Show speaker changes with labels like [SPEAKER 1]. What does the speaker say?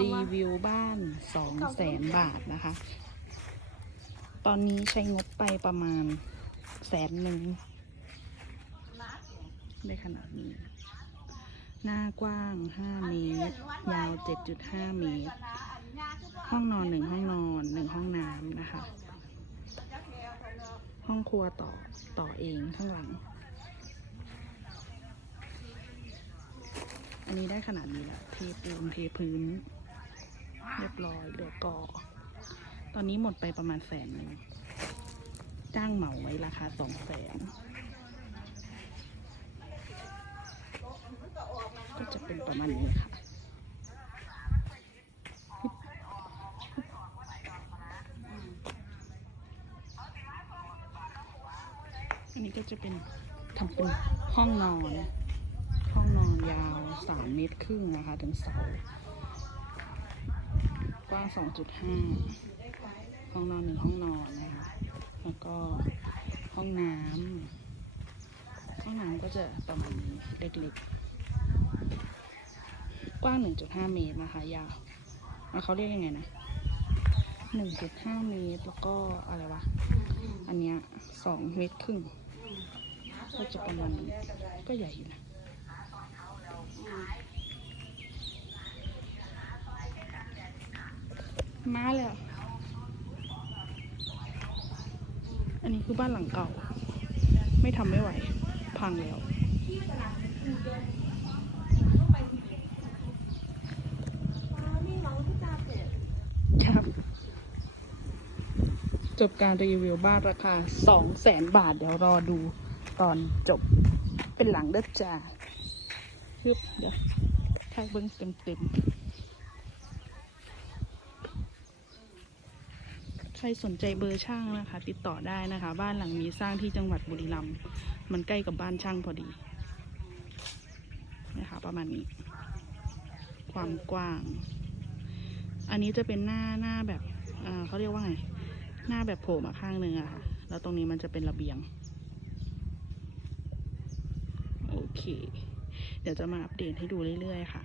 [SPEAKER 1] รีวิวบ้านสองแสนบาทนะคะ ตอนนี้ใช้งบไปประมาณแสนหนึ่งได้ขนาดนี้ หน้ากว้าง 5 เมตร ยาว 7.5 เมตร ห้องนอนหนึ่งห้องนอนหนึ่งห้องน้ำนะคะ ห้องครัวต่อต่อเองข้างหลัง อันนี้ได้ขนาดนี้แล้วเทปูนเทพื้น เรียบร้อยเหลือก่อ ตอนนี้หมดไปประมาณแสนหนึงจ้างเหมาไว้ราคาสองแสนก็จะเป็นประมาณนี้ค่ะอันนี้ก็จะเป็นทำเป็นห้องนอน ห้องนอนยาวสาม เมตรครึ่งนะคะ ถึงเสากว้างสองจุดห้าห้องนอนหนึ่งห้องนอนนะคะ แล้วก็ห้องน้ำห้องน้ำก็จะประมาณนี้เล็กๆ กว้าง 1.5 เมตรนะคะ ยาวอะเขาเรียกยังไงนะ 1.5 เมตร แล้วก็อะไรวะ อันเนี้ย2เมตรครึ่ง ก็จะประมาณนี้ก็ใหญ่อยู่นะ มาเลยอะอันนี้คือบ้านหลังเก่า ไม่ทำไม่ไหว พังแล้ว ครับ จบการรีวิวบ้านราคาสองแสนบาท เดี๋ยวรอดูตอนจบเป็นหลังเด้อจ้าฮึบเดี๋ยวถ่ายเบิ้งเต็มเต็มๆ ใครสนใจเบอร์ช่างนะคะ ติดต่อได้นะคะ บ้านหลังนี้สร้างที่จังหวัดบุรีรัมย์มันใกล้กับบ้านช่างพอดีนะคะประมาณนี้ ความกว้าง อันนี้จะเป็นหน้าหน้าแบบเอ่อเขาเรียกว่าไง หน้าแบบโผล่มาข้างหนึ่งอะค่ะ แล้วตรงนี้มันจะเป็นระเบียง โอเค เดี๋ยวจะมาอัปเดตให้ดูเรื่อยๆค่ะ